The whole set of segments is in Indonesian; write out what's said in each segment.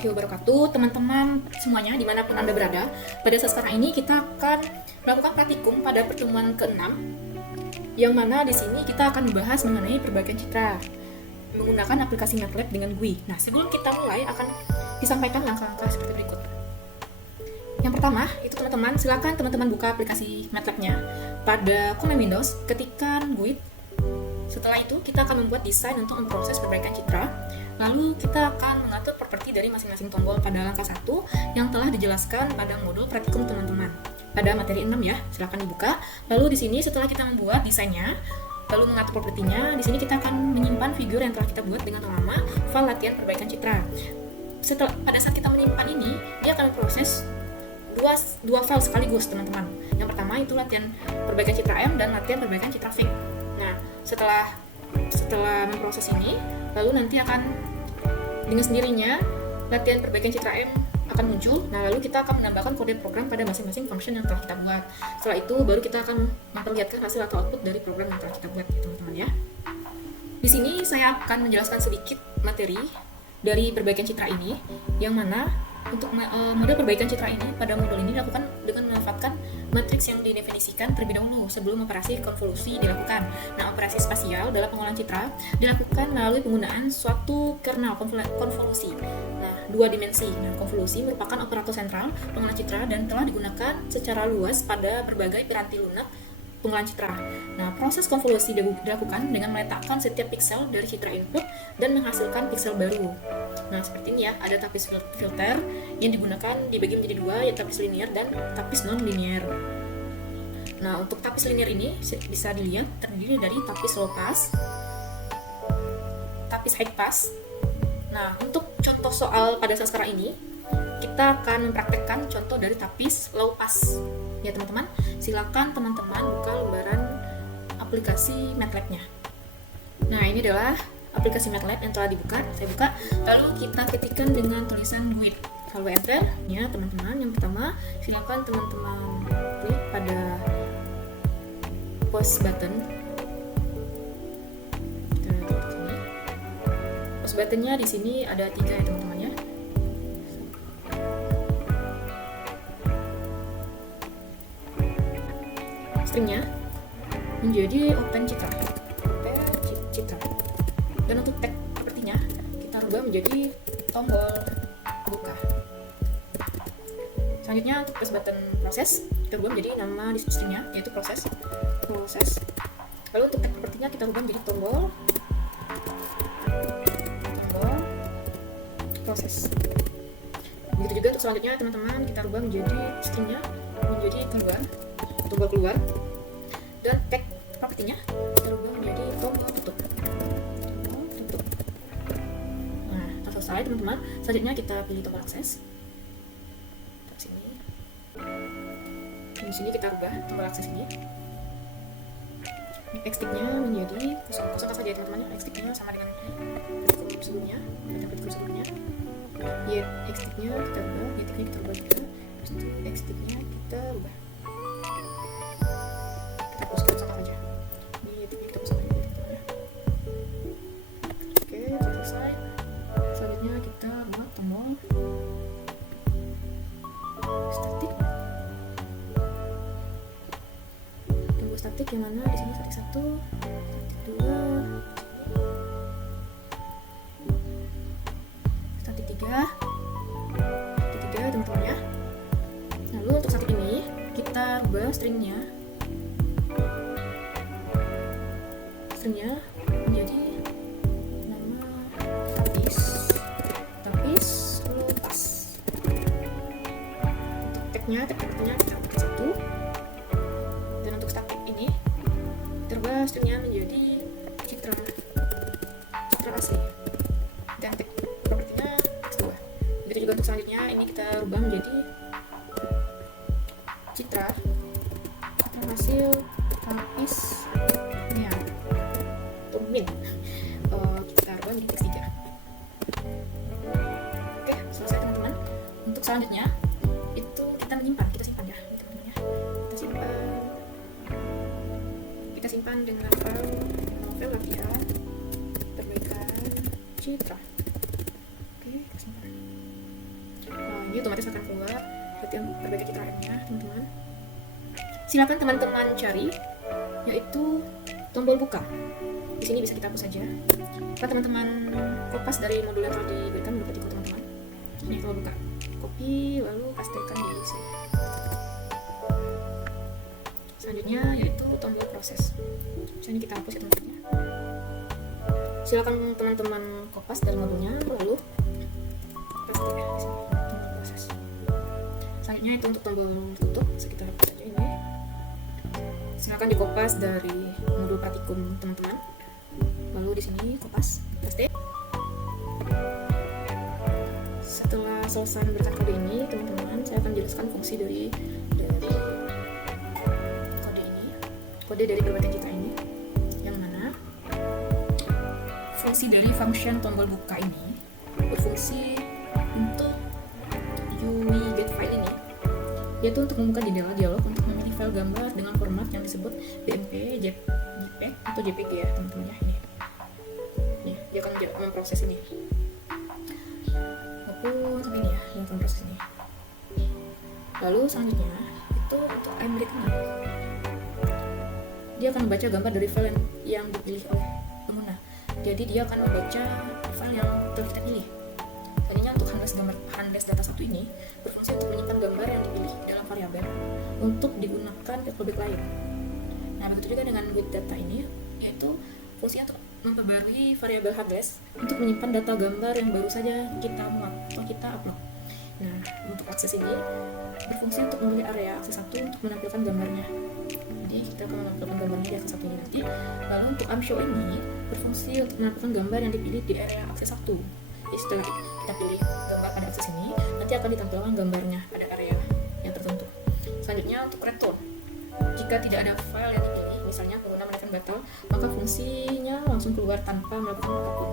warahmatullahi wabarakatuh. Teman-teman semuanya dimanapun Anda berada, pada saat sekarang ini kita akan melakukan praktikum pada pertemuan ke-6, yang mana di sini kita akan membahas mengenai perbaikan citra menggunakan aplikasi MATLAB dengan GUI. Nah, sebelum kita mulai akan disampaikan langkah-langkah seperti berikut. Yang pertama, itu teman-teman, silakan teman-teman buka aplikasi MATLAB-nya pada Command Windows, ketikkan GUID. Setelah itu, kita akan membuat desain untuk memproses perbaikan citra. Lalu, kita akan mengatur properti dari masing-masing tombol pada langkah 1 yang telah dijelaskan pada modul praktikum teman-teman. Pada materi 6 ya, silakan dibuka. Lalu di sini setelah kita membuat desainnya, lalu mengatur propertinya, di sini kita akan menyimpan figur yang telah kita buat dengan nama file latihan perbaikan citra. Pada saat kita menyimpan ini, dia akan memproses dua file sekaligus, teman-teman. Yang pertama itu latihan perbaikan citra M dan latihan perbaikan citra V. Nah, setelah memproses ini, lalu nanti akan dengan sendirinya latihan perbaikan citra M akan muncul. Nah, lalu kita akan menambahkan kode program pada masing-masing function yang telah kita buat. Setelah itu baru kita akan memperlihatkan hasil atau output dari program yang telah kita buat, teman-teman ya. Di sini saya akan menjelaskan sedikit materi dari perbaikan citra ini, yang mana untuk model perbaikan citra ini pada modul ini dilakukan dengan memanfaatkan matriks yang didefinisikan terlebih dahulu sebelum operasi konvolusi dilakukan. Nah, operasi spasial dalam pengolahan citra dilakukan melalui penggunaan suatu kernel konvolusi. Nah, dua dimensi. Nah, konvolusi merupakan operator sentral pengolahan citra dan telah digunakan secara luas pada berbagai piranti lunak pengolahan citra. Nah, proses konvolusi dilakukan dengan meletakkan setiap piksel dari citra input dan menghasilkan piksel baru. Nah, seperti ini ya, ada tapis filter yang digunakan dibagi menjadi dua, yaitu tapis linear dan tapis non-linear. Nah, untuk tapis linear ini bisa dilihat terdiri dari tapis low pass, tapis high pass. Nah, untuk contoh soal pada saat sekarang ini, kita akan mempraktekkan contoh dari tapis low pass. Ya teman-teman, silakan teman-teman buka lembaran aplikasi MATLAB-nya. Nah, ini adalah aplikasi MATLAB yang telah dibuka. Saya buka, lalu kita ketikkan dengan tulisan GUID. Lalu enter. Ya teman-teman, yang pertama silakan teman-teman klik pada pause button. Kita lihat di sini. Pause buttonnya di sini ada 3 ya teman-teman ya. Stringnya menjadi open citra, dan untuk tag sepertinya kita rubah menjadi tombol buka. Selanjutnya untuk press button proses kita rubah menjadi nama di stringnya, yaitu proses. Lalu untuk tag sepertinya kita rubah menjadi tombol proses. Begitu juga untuk selanjutnya teman-teman, kita rubah menjadi stringnya menjadi tombol keluar, dan tag propertinya kita rubah menjadi tombol tutup. Nah, telah selesai teman-teman. Selanjutnya kita pilih tombol akses. Di sini kita rubah tombol akses ini. X-stick-nya menjadi kosong saja teman-teman. X-stick-nya sama dengan praktikum sebelumnya. X-stick-nya kita rubah, Y-stick-nya kita rubah juga. X-stick-nya kita rubah. Kita hapuskan sama saja. Ini kita hapuskan saja teman-teman. Oke, selesai. Selanjutnya kita buat tombol statik. Tombol statik yang mana di sini statik 1, statik 2, statik 3 teman-teman ya. Lalu untuk statik ini kita rubah stringnya menjadi nama tapis lepas. Untuk tagnya kita pakai 1, dan untuk statik ini kita rubah stringnya menjadi citra asli, dan tag propertinya X2. Begitu juga untuk selanjutnya, ini kita rubah menjadi citra hasil tapis linear atau min. Kita rubah menjadi X3. Oke, selesai teman-teman. Untuk selanjutnya itu kita simpan ya teman-teman ya. Kita simpan dengan file latihan perbaikan citra. Oke, kita simpan. perbaikan citranya teman-teman, silakan teman-teman cari yaitu tombol buka. Di sini bisa kita hapus saja. Jika teman-teman kopas dari modul yang telah diberikan berupa tiku teman-teman, ini tombol buka, copy lalu pastekan di sini. Selanjutnya yaitu tombol proses. Jadi kita hapus ya teman-teman. Silakan teman-teman kopas dari modulnya lalu paste di sini tombol proses. Selanjutnya itu untuk tombol tutup, kita hapus saja ini. Silakan dikopas dari modul praktikum teman-teman. Lalu di sini kopas, paste. Setelah selesai memberikan kode ini, teman-teman, saya akan jelaskan fungsi dari kode dari perbaikan citra ini, yang mana fungsi dari function tombol buka ini berfungsi untuk UI get file ini, yaitu untuk membuka jendela dialog untuk memilih file gambar dengan format yang disebut BMP, JPEG atau JPG ya teman-teman ya. Ini dia akan memproses ini. Maupun sampai ini ya, yang akan memproses ini. Lalu selanjutnya itu untuk imread ini. Dia akan membaca gambar dari file yang dipilih oleh pengguna. Jadi dia akan membaca file yang telah kita pilih. Selanjutnya untuk handles data satu ini berfungsi untuk menyimpan gambar yang dipilih dalam variabel untuk digunakan ke callback lain. Nah, begitu juga dengan with data ini, yaitu fungsinya untuk memperbarui variabel handles untuk menyimpan data gambar yang baru saja kita muat atau kita upload. Nah, untuk akses ini berfungsi untuk memilih area akses 1 untuk menampilkan gambarnya. Jadi kita akan menampilkan gambarnya di akses 1 ini nanti. Lalu untuk show ini berfungsi untuk menampilkan gambar yang dipilih di area akses 1. Jadi setelah kita pilih gambar pada akses ini, nanti akan ditampilkan gambarnya pada area yang tertentu. Selanjutnya untuk return. Jika tidak ada file yang dipilih, misalnya pengguna menekan batal, maka fungsinya langsung keluar tanpa melakukan apapun.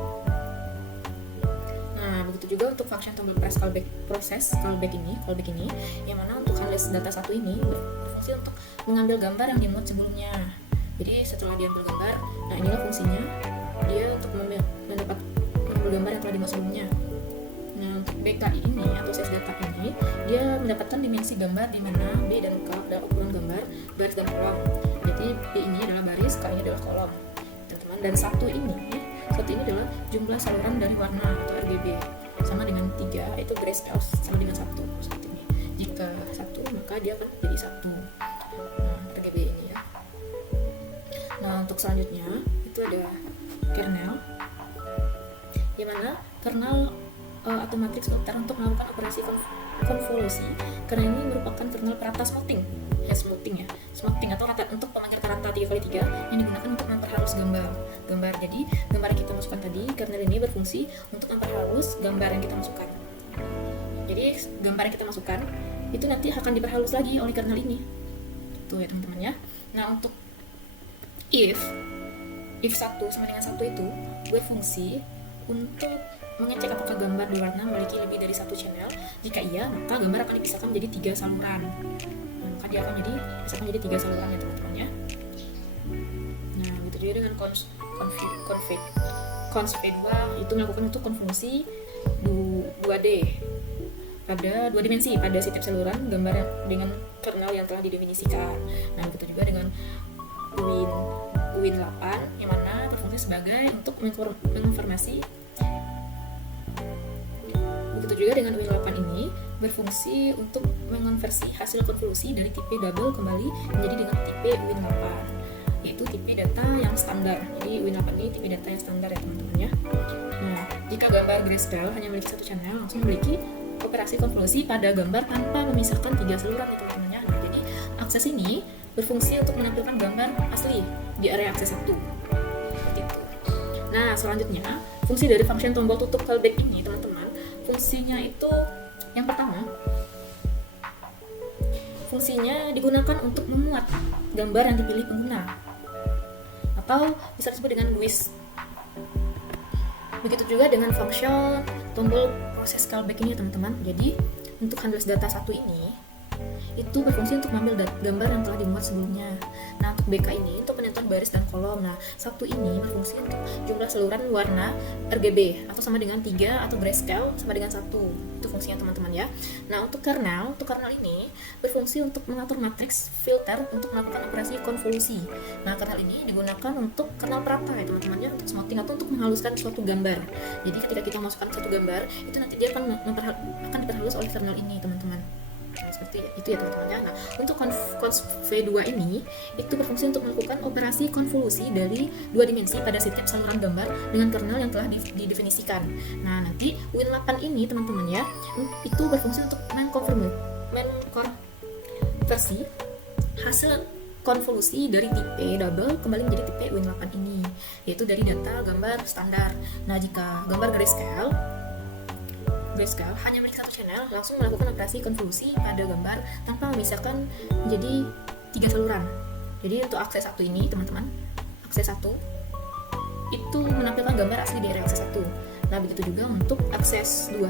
Nah, begitu juga untuk function tombol press callback ini, yang mana untuk handles data satu ini berfungsi untuk mengambil gambar yang dimuat sebelumnya. Jadi setelah diambil gambar, nah inilah fungsinya dia untuk mengambil gambar yang telah dimuat sebelumnya. Nah, untuk BKI ini atau size data ini, dia mendapatkan dimensi gambar di mana B dan K adalah ukuran gambar, baris dan kolom. Jadi B ini adalah baris, K ini adalah kolom, teman-teman. Dan satu ini adalah jumlah saluran dari warna atau RGB sama dengan 3, itu grayscale sama dengan 1 seperti ini. Jika 1 maka dia akan jadi 1 RGB ini ya. Nah, untuk selanjutnya itu ada kernel, yang mana kernel atau matrix filter untuk melakukan operasi konvolusi. Karena ini merupakan kernel perata smoothing atau rata untuk pemanjatan rata 3x3 yang digunakan untuk memperhalus gambar. Jadi gambar yang kita masukkan tadi, kernel ini berfungsi untuk memperhalus gambar yang kita masukkan. Jadi gambar yang kita masukkan itu nanti akan diperhalus lagi oleh kernel ini. Tuh ya teman-teman ya. Nah, untuk if 1 sama dengan 1 itu berfungsi untuk mengecek apakah gambar berwarna memiliki lebih dari satu channel. Jika iya, maka gambar akan dipisahkan menjadi 3 saluran. Nah, maka dia akan dipisahkan menjadi 3 saluran ya teman-teman ya. Nah, begitu juga dengan conv2 itu melakukan untuk konfungsi 2D pada 2 dimensi pada setiap saluran gambar dengan kernel yang telah didefinisikan. Nah, begitu juga dengan Win8 yang mana berfungsi sebagai untuk menginformasi. Begitu juga dengan Win8 ini berfungsi untuk mengonversi hasil konvolusi dari tipe double kembali menjadi dengan tipe Win8, yaitu tipe data yang standar. Jadi Win8 ini tipe data yang standar ya teman-teman ya. Nah, jika gambar grayscale hanya memiliki satu channel, langsung memiliki operasi konvolusi pada gambar tanpa memisahkan 3 saluran ya teman-teman ya. Nah, jadi akses ini berfungsi untuk menampilkan gambar asli di area akses 1. Seperti itu. Nah, selanjutnya fungsi dari function tombol tutup callback ini teman-teman, fungsinya itu yang pertama, fungsinya digunakan untuk memuat gambar yang dipilih pengguna atau bisa disebut dengan GUIS. Begitu juga dengan function tombol proses callback ini teman-teman. Jadi untuk handles data satu ini itu berfungsi untuk mengambil gambar yang telah dimuat sebelumnya. Nah, untuk BK ini untuk penentuan baris dan kolom. Nah, satu ini berfungsi untuk jumlah saluran warna RGB atau sama dengan 3 atau grayscale sama dengan 1. Itu fungsinya teman-teman ya. Nah, untuk kernel ini berfungsi untuk mengatur matriks filter untuk melakukan operasi konvolusi. Nah, kernel ini digunakan untuk kernel perata ya teman-teman ya, untuk smoothing atau untuk menghaluskan suatu gambar. Jadi ketika kita masukkan suatu gambar, itu nanti dia akan diperhalus oleh kernel ini teman-teman. Nah, seperti itu ya teman-teman ya. Nah, untuk conv V2 ini itu berfungsi untuk melakukan operasi konvolusi dari 2 dimensi pada setiap saluran gambar dengan kernel yang telah didefinisikan. Nah, nanti Win8 ini teman-teman ya, itu berfungsi untuk mengkonversi hasil konvolusi dari tipe double kembali menjadi tipe Win8 ini, yaitu dari data gambar standar. Nah, jika gambar grayscale hanya milik satu channel, langsung melakukan operasi konvolusi pada gambar tanpa memisahkan menjadi 3 saluran. Jadi untuk akses 1 ini teman-teman, akses 1 itu menampilkan gambar asli di area akses 1. Nah, begitu juga untuk akses 2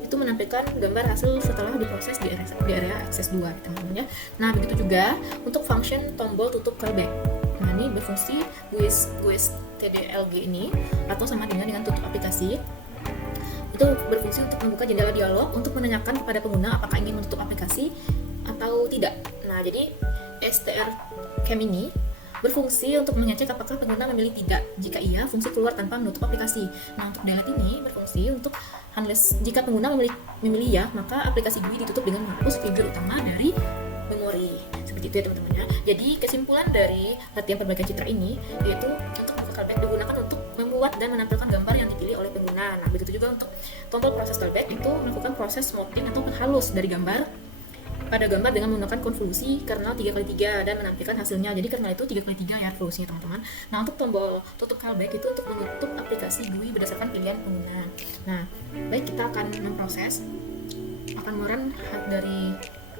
itu menampilkan gambar hasil setelah diproses di area akses 2 teman-teman ya. Nah, begitu juga untuk function tombol tutup callback. Nah, ini berfungsi with TDLG ini atau sama dengan tutup aplikasi. Itu berfungsi untuk membuka jendela dialog untuk menanyakan kepada pengguna apakah ingin menutup aplikasi atau tidak. Nah, jadi strcam ini berfungsi untuk mengecek apakah pengguna memilih tidak. Jika iya, fungsi keluar tanpa menutup aplikasi. Nah, untuk delete ini berfungsi untuk unless jika pengguna memilih ya, maka aplikasi GUI ditutup dengan menghapus figur utama dari memori. Seperti itu ya teman-teman ya. Jadi kesimpulan dari latihan perbaikan citra ini yaitu untuk callback digunakan untuk membuat dan menampilkan gambar yang dipilih oleh pengguna. Nah, begitu juga untuk tombol proses callback itu melakukan proses smoothing atau halus dari gambar pada gambar dengan menggunakan konvolusi kernel 3x3 dan menampilkan hasilnya. Jadi kernel itu 3x3 ya revolusinya teman-teman. Nah, untuk tombol tutup callback itu untuk menutup aplikasi GUI berdasarkan pilihan pengguna. Nah, baik, kita akan memproses, akan merun dari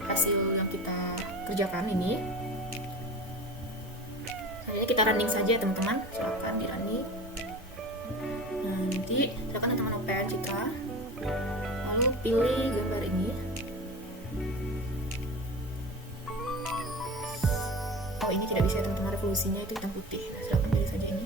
hasil yang kita kerjakan ini. Jadi kita running saja teman-teman, silakan di running. Nah, nanti silakan teman-teman open citra, lalu pilih gambar ini. Oh, ini tidak bisa teman-teman, revolusinya itu hitam putih. Nah, silakan pilih saja ini.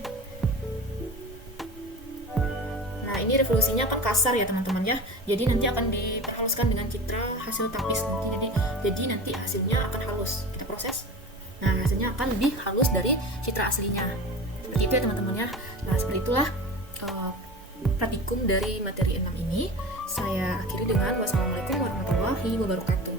Nah, ini revolusinya akan kasar ya teman-teman ya. Jadi nanti akan diperhaluskan dengan citra hasil tapis nanti. Jadi nanti hasilnya akan halus. Kita proses. Nah, hasilnya akan lebih halus dari citra aslinya. Seperti itu ya teman-teman ya. Nah, seperti itulah praktikum dari materi 6 ini. Saya akhiri dengan wassalamualaikum warahmatullahi wabarakatuh.